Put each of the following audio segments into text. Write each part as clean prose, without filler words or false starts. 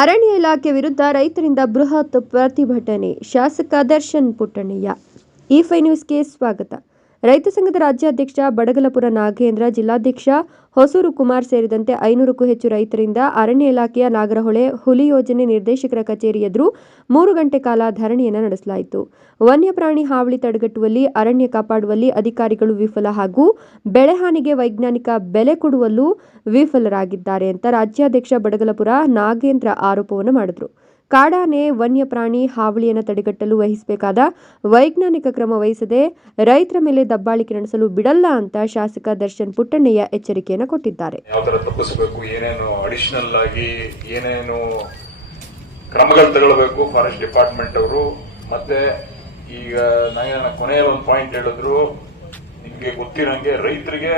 ಅರಣ್ಯ ಇಲಾಖೆ ವಿರುದ್ಧ ರೈತರಿಂದ ಬೃಹತ್ ಪ್ರತಿಭಟನೆ. ಶಾಸಕ ದರ್ಶನ್ ಪುಟ್ಟಣ್ಣಯ್ಯ. E5 ನ್ಯೂಸ್ಗೆ ಸ್ವಾಗತ. ರೈತ ಸಂಘದ ರಾಜ್ಯಾಧ್ಯಕ್ಷ ಬಡಗಲಪುರ ನಾಗೇಂದ್ರ, ಜಿಲ್ಲಾಧ್ಯಕ್ಷ ಹೊಸೂರು ಕುಮಾರ್ ಸೇರಿದಂತೆ 500ಕ್ಕೂ ಹೆಚ್ಚು ರೈತರಿಂದ ಅರಣ್ಯ ಇಲಾಖೆಯ ನಾಗರಹೊಳೆ ಹುಲಿ ಯೋಜನೆ ನಿರ್ದೇಶಕರ ಕಚೇರಿ ಎದುರು 3 ಗಂಟೆ ಕಾಲ ಧರಣಿಯನ್ನು ನಡೆಸಲಾಯಿತು. ವನ್ಯಪ್ರಾಣಿ ಹಾವಳಿ ತಡೆಗಟ್ಟುವಲ್ಲಿ, ಅರಣ್ಯ ಕಾಪಾಡುವಲ್ಲಿ ಅಧಿಕಾರಿಗಳು ವಿಫಲ ಹಾಗೂ ಬೆಳೆಹಾನಿಗೆ ವೈಜ್ಞಾನಿಕ ಬೆಲೆ ಕೊಡುವಲ್ಲೂ ವಿಫಲರಾಗಿದ್ದಾರೆ ಅಂತ ರಾಜ್ಯಾಧ್ಯಕ್ಷ ಬಡಗಲಪುರ ನಾಗೇಂದ್ರ ಆರೋಪವನ್ನು ಮಾಡಿದರು. ಕಾಡಾನೆ, ವನ್ಯಪ್ರಾಣಿ ಹಾವಳಿಯನ್ನು ತಡೆಗಟ್ಟಲು ವಹಿಸಬೇಕಾದ ವೈಜ್ಞಾನಿಕ ಕ್ರಮ ವಹಿಸದೆ ರೈತರ ಮೇಲೆ ದಬ್ಬಾಳಿಕೆ ನಡೆಸಲು ಬಿಡಲ್ಲ ಅಂತ ಶಾಸಕ ದರ್ಶನ್ ಪುಟ್ಟಣ್ಣಯ್ಯ ಎಚ್ಚರಿಕೆಯನ್ನು ಕೊಟ್ಟಿದ್ದಾರೆ. ಯಾವ ತರ ತಪ್ಪಿಸಬೇಕು, ಏನೇನು ಅಡಿಷನಲ್ ಆಗಿ ಏನೇನು ಕ್ರಮಗಳು ತಗೊಳ್ಬೇಕು ಫಾರೆಸ್ಟ್ ಡಿಪಾರ್ಟ್ಮೆಂಟ್ ಅವರು. ಮತ್ತೆ ಈಗ ನನ್ನ ಕೊನೆಯಲ್ಲಿ ಒಂದು ಪಾಯಿಂಟ್ ಹೇಳಿದ್ರು, ನಿಮ್ಗೆ ಗೊತ್ತಿರಂಗೆ ರೈತರಿಗೆ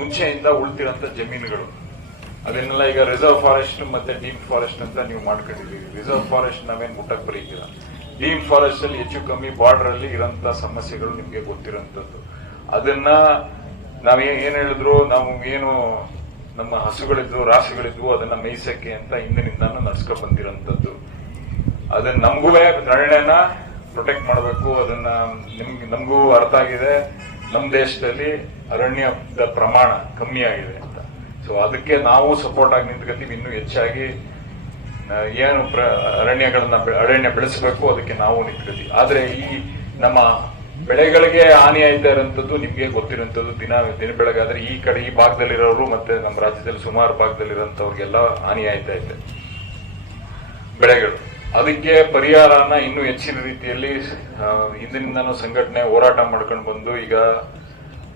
ಮುಂಚೆಯಿಂದ ಉಳ್ತಿರಂತ ಜಮೀನುಗಳು ಅದನ್ನೆಲ್ಲ ಈಗ ರಿಸರ್ವ್ ಫಾರೆಸ್ಟ್ ಮತ್ತೆ ಡೀಮ್ ಫಾರೆಸ್ಟ್ ಅಂತ ನೀವು ಮಾಡ್ಕೊಂಡಿದ್ದೀವಿ. ರಿಸರ್ವ್ ಫಾರೆಸ್ಟ್ ನಾವೇನ್ ಮುಟ್ಟಕ್ ಬರೀತೀರ. ಡೀಮ್ ಫಾರೆಸ್ಟ್ ಅಲ್ಲಿ ಹೆಚ್ಚು ಕಮ್ಮಿ ಬಾರ್ಡರ್ ಅಲ್ಲಿ ಇರೋಂತ ಸಮಸ್ಯೆಗಳು ನಿಮ್ಗೆ ಗೊತ್ತಿರೋಂಥದ್ದು. ಅದನ್ನ ನಾವ್ ಏನ್ ಹೇಳಿದ್ರು, ನಾವು ಏನು ನಮ್ಮ ಹಸುಗಳಿದ್ವು, ರಾಸುಗಳಿದ್ವು, ಅದನ್ನ ಮೇಯ್ಸಕ್ಕೆ ಅಂತ ಹಿಂದಿನಿಂದಾನು ನಡ್ಸ್ಕೊಂಡ್ ಬಂದಿರೋಂಥದ್ದು. ಅದನ್ನ ನಮಗೂ ಅರಣ್ಯನ ಪ್ರೊಟೆಕ್ಟ್ ಮಾಡಬೇಕು. ಅದನ್ನ ನಮಗೂ ಅರ್ಥ ಆಗಿದೆ, ನಮ್ಮ ದೇಶದಲ್ಲಿ ಅರಣ್ಯದ ಪ್ರಮಾಣ ಕಮ್ಮಿ ಆಗಿದೆ ಅಂತ. ಸೊ ಅದಕ್ಕೆ ನಾವು ಸಪೋರ್ಟ್ ಆಗಿ ನಿಂತ್ಕೊತೀವಿ. ಇನ್ನೂ ಹೆಚ್ಚಾಗಿ ಏನು ಅರಣ್ಯ ಬೆಳೆಸಬೇಕು ಅದಕ್ಕೆ ನಾವು ನಿಂತ್ಕೊತೀವಿ. ಆದ್ರೆ ಈ ನಮ್ಮ ಬೆಳೆಗಳಿಗೆ ಹಾನಿ ಆಯ್ತಾ ಇರೋಂಥದ್ದು ನಿಮ್ಗೆ ಗೊತ್ತಿರೋಂಥದ್ದು. ದಿನ ಬೆಳಗಾದ್ರೆ ಈ ಕಡೆ ಈ ಭಾಗದಲ್ಲಿರೋರು ಮತ್ತೆ ನಮ್ಮ ರಾಜ್ಯದಲ್ಲಿ ಸುಮಾರು ಭಾಗದಲ್ಲಿರೋಂಥವ್ರಿಗೆಲ್ಲ ಹಾನಿ ಆಯ್ತಾ ಇದೆ ಬೆಳೆಗಳು. ಅದಕ್ಕೆ ಪರಿಹಾರನ ಇನ್ನೂ ಹೆಚ್ಚಿನ ರೀತಿಯಲ್ಲಿ ಹಿಂದಿನಿಂದಾನು ಸಂಘಟನೆ ಹೋರಾಟ ಮಾಡ್ಕೊಂಡು ಬಂದು ಈಗ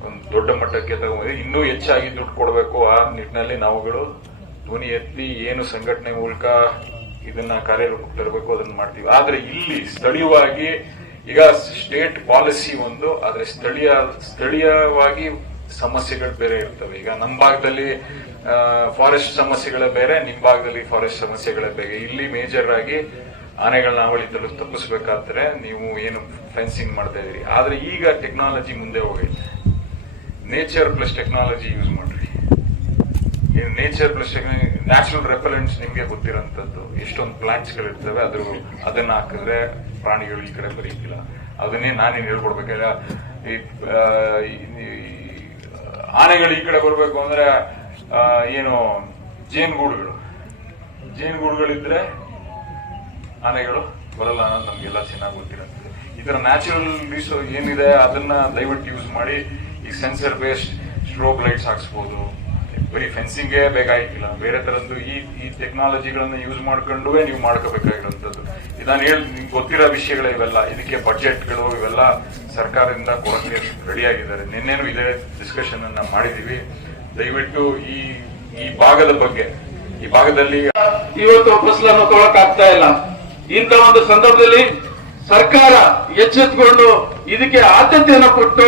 ಒಂದು ದೊಡ್ಡ ಮಟ್ಟಕ್ಕೆ ತಗೊಂಡು ಇನ್ನೂ ಹೆಚ್ಚಾಗಿ ದುಡ್ಡು ಕೊಡಬೇಕು. ಆ ನಿಟ್ಟಿನಲ್ಲಿ ನಾವುಗಳು ಧ್ವನಿ ಎತ್ತಿ ಏನು ಸಂಘಟನೆ ಮೂಲಕ ಇದನ್ನ ಕಾರ್ಯರೂಪಕ್ಕೆ ತರಬೇಕು ಅದನ್ನ ಮಾಡ್ತೀವಿ. ಆದ್ರೆ ಇಲ್ಲಿ ಸ್ಥಳೀಯವಾಗಿ ಈಗ ಸ್ಟೇಟ್ ಪಾಲಿಸಿ ಒಂದು, ಆದ್ರೆ ಸ್ಥಳೀಯವಾಗಿ ಸಮಸ್ಯೆಗಳು ಬೇರೆ ಇರ್ತವೆ. ಈಗ ನಮ್ಮ ಭಾಗದಲ್ಲಿ ಫಾರೆಸ್ಟ್ ಸಮಸ್ಯೆಗಳೇ ಬೇರೆ, ನಿಮ್ ಭಾಗದಲ್ಲಿ ಫಾರೆಸ್ಟ್ ಸಮಸ್ಯೆಗಳೇ ಬೇರೆ. ಇಲ್ಲಿ ಮೇಜರ್ ಆಗಿ ಆನೆಗಳನ್ನ ಹಾವಳಿ ತಪ್ಪಿಸ್ಬೇಕಾದ್ರೆ ನೀವು ಏನು ಫೆನ್ಸಿಂಗ್ ಮಾಡ್ತಾ ಇದೀರಿ. ಆದ್ರೆ ಈಗ ಟೆಕ್ನಾಲಜಿ ಮುಂದೆ ಹೋಗೈತೆ. ನೇಚರ್ ಪ್ಲಸ್ ಟೆಕ್ನಾಲಜಿ ಯೂಸ್ ಮಾಡ್ರಿ. ನೇಚರ್ ಪ್ಲಸ್ ನ್ಯಾಚುರಲ್ ರೆಪಲೆಂಟ್ಸ್ ನಿಮ್ಗೆ ಗೊತ್ತಿರೋಂಥದ್ದು. ಎಷ್ಟೊಂದು ಪ್ಲಾಂಟ್ಸ್ ಗಳಿರ್ತವೆ, ಅದನ್ನ ಹಾಕಿದ್ರೆ ಪ್ರಾಣಿಗಳು ಈ ಕಡೆ ಬರೀತಿಲ್ಲ. ಅದನ್ನೇ ನಾನೇನು ಹೇಳ್ಕೊಡ್ಬೇಕಲ್ಲ, ಆನೆಗಳು ಈ ಕಡೆ ಬರಬೇಕು ಅಂದ್ರೆ ಏನು ಜೇನುಗೂಡುಗಳಿದ್ರೆ ಆನೆಗಳು ಬರಲ್ಲ ಅನ್ನೋದು ನಮ್ಗೆಲ್ಲ ಚೆನ್ನಾಗಿ ಗೊತ್ತಿರುತ್ತೆ. ಈ ತರ ನ್ಯಾಚುರಲ್ ಏನಿದೆ ಅದನ್ನ ದಯವಿಟ್ಟು ಯೂಸ್ ಮಾಡಿ. ಈ ಸೆನ್ಸರ್ ಬೇಸ್ಡ್ ಸ್ಟ್ರೋಬ್ ಲೈಟ್ಸ್ ಹಾಕ್ಸ್ಬೋದು. ಬರೀ ಫೆನ್ಸಿಂಗೇ ಬೇಕಾಗಿಲ್ಲ, ಬೇರೆ ತರದ್ದು ಈ ಟೆಕ್ನಾಲಜಿಗಳನ್ನ ಯೂಸ್ ಮಾಡ್ಕೊಂಡು ನೀವು ಮಾಡ್ಕೋಬೇಕಾಗಿರೋಂಥದ್ದು. ನಾನು ನಿಮ್ಗೆ ಗೊತ್ತಿರೋ ವಿಷಯಗಳೇ ಇವೆಲ್ಲ. ಇದಕ್ಕೆ ಬಜೆಟ್ಗಳು ಇವೆಲ್ಲ ಸರ್ಕಾರದಿಂದ ಕೊಡಕ್ಕೆ ರೆಡಿಯಾಗಿದ್ದಾರೆ. ನಿನ್ನೆನೂ ಇದೇ ಡಿಸ್ಕಷನ್ ಅನ್ನ ಮಾಡಿದೀವಿ. ದಯವಿಟ್ಟು ಈ ಭಾಗದ ಬಗ್ಗೆ, ಈ ಭಾಗದಲ್ಲಿ ಇವತ್ತು ಫಸಲನ್ನು ತೊಗೊಳಕ್ ಆಗ್ತಾ ಇಲ್ಲ. ಇಂಥ ಒಂದು ಸಂದರ್ಭದಲ್ಲಿ ಸರ್ಕಾರ ಎಚ್ಚೆತ್ತುಕೊಂಡು ಇದಕ್ಕೆ ಆದ್ಯತೆಯನ್ನು ಕೊಟ್ಟು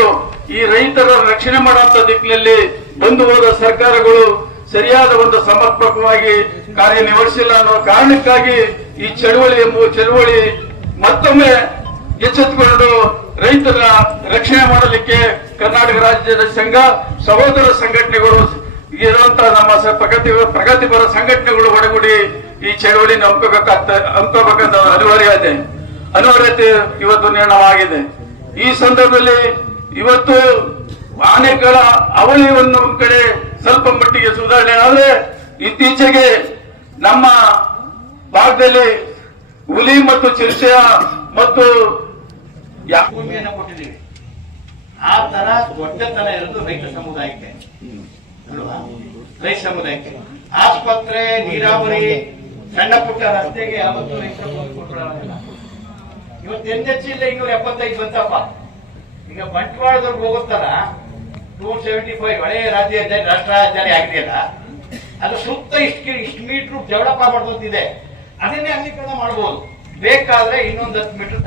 ಈ ರೈತರ ರಕ್ಷಣೆ ಮಾಡುವಂತ ದಿಕ್ಕಿನಲ್ಲಿ ಬಂದು ಹೋದ ಸರ್ಕಾರಗಳು ಸರಿಯಾದ ಒಂದು ಸಮರ್ಪಕವಾಗಿ ಕಾರ್ಯನಿರ್ವಹಿಸಿಲ್ಲ ಅನ್ನೋ ಕಾರಣಕ್ಕಾಗಿ ಈ ಚಳುವಳಿ ಮತ್ತೊಮ್ಮೆ ಎಚ್ಚೆತ್ತುಕೊಂಡು ರೈತರ ರಕ್ಷಣೆ ಮಾಡಲಿಕ್ಕೆ ಕರ್ನಾಟಕ ರಾಜ್ಯದ ಸಂಘ, ಸಹೋದರ ಸಂಘಟನೆಗಳು ಇರುವಂತಹ ನಮ್ಮ ಪ್ರಗತಿಪರ ಸಂಘಟನೆಗಳು ಒಳಗೂಡಿ ಈ ಚಳವಳಿ ನಂಬಬೇಕಾದ ಅನಿವಾರ್ಯತೆ ಇವತ್ತು ನಿರ್ಣಯವಾಗಿದೆ. ಈ ಸಂದರ್ಭದಲ್ಲಿ ಇವತ್ತು ಆನೆಗಳ ಅವಳಿಯನ್ನು ಒಂದ್ ಕಡೆ ಸ್ವಲ್ಪ ಮಟ್ಟಿಗೆ ಸುಧಾರಣೆ ಆದ್ರೆ, ಇತ್ತೀಚೆಗೆ ನಮ್ಮ ಭಾಗದಲ್ಲಿ ಹುಲಿ ಮತ್ತು ಚಿರತೆಯ ಮತ್ತು ಭೂಮಿಯನ್ನು ಕೊಟ್ಟಿದ್ದೀವಿ. ಆ ತರ ದೊಡ್ಡತನ ಇರೋದು ರೈತ ಸಮುದಾಯಕ್ಕೆ. ಆಸ್ಪತ್ರೆ, ನೀರಾವರಿ, ಸಣ್ಣ ಪುಟ್ಟ ರಸ್ತೆಗೆ ಯಾವತ್ತೂ ರೈತರು ಕೊಟ್ಟಿಲ್ಲ. ಇವತ್ತು NH 275 ಬಂತಪ್ಪ. ಈಗ ಬಂಟ್ವಾಳದವ್ರಿಗೆ ಹೋಗುತ್ತಾರ 275 ಹಳೆ ರಾಷ್ಟ್ರ ರಾಜಧಾನಿ ಆಗಿದೆಯಲ್ಲ, ಅದು ಸುತ್ತ ಇಷ್ಟು ಮೀಟರ್ ಡೆವಲಪ್ ಮಾಡ್ತಿದೆ. ಅದನ್ನೇ ಅಗಲೀಕರಣ ಮಾಡಬಹುದು. ಬೇಕಾದ್ರೆ ಇನ್ನೊಂದು 10 ಮೀಟರ್